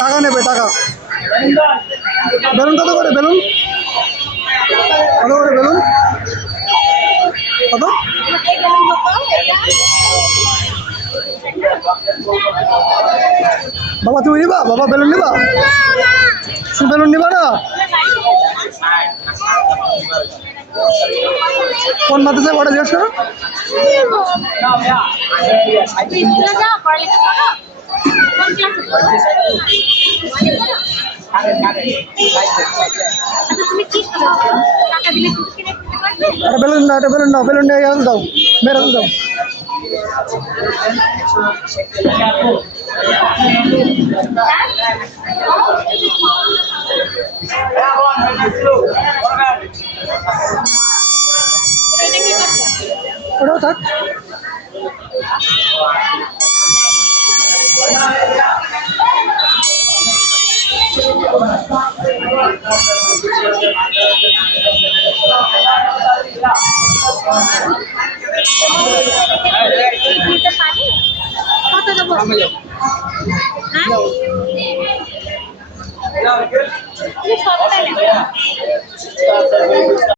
টাকা নেবে টাকা। বেলুন কত করে বেলুন? কত করে বেলুন? কত? বাবা তুমি নিবা? বাবা বেলুন নিবা? তুমি বেলুন নিবা না? কোন মাদ্রাসায় পড়ে জিজ্ঞেস করো? বেলুন না, এটা বেলুন নাও, বেলুন নিয়ে দাও, মেরে দাও। ওটাও থাক। কত দেবো? হ্যাঁ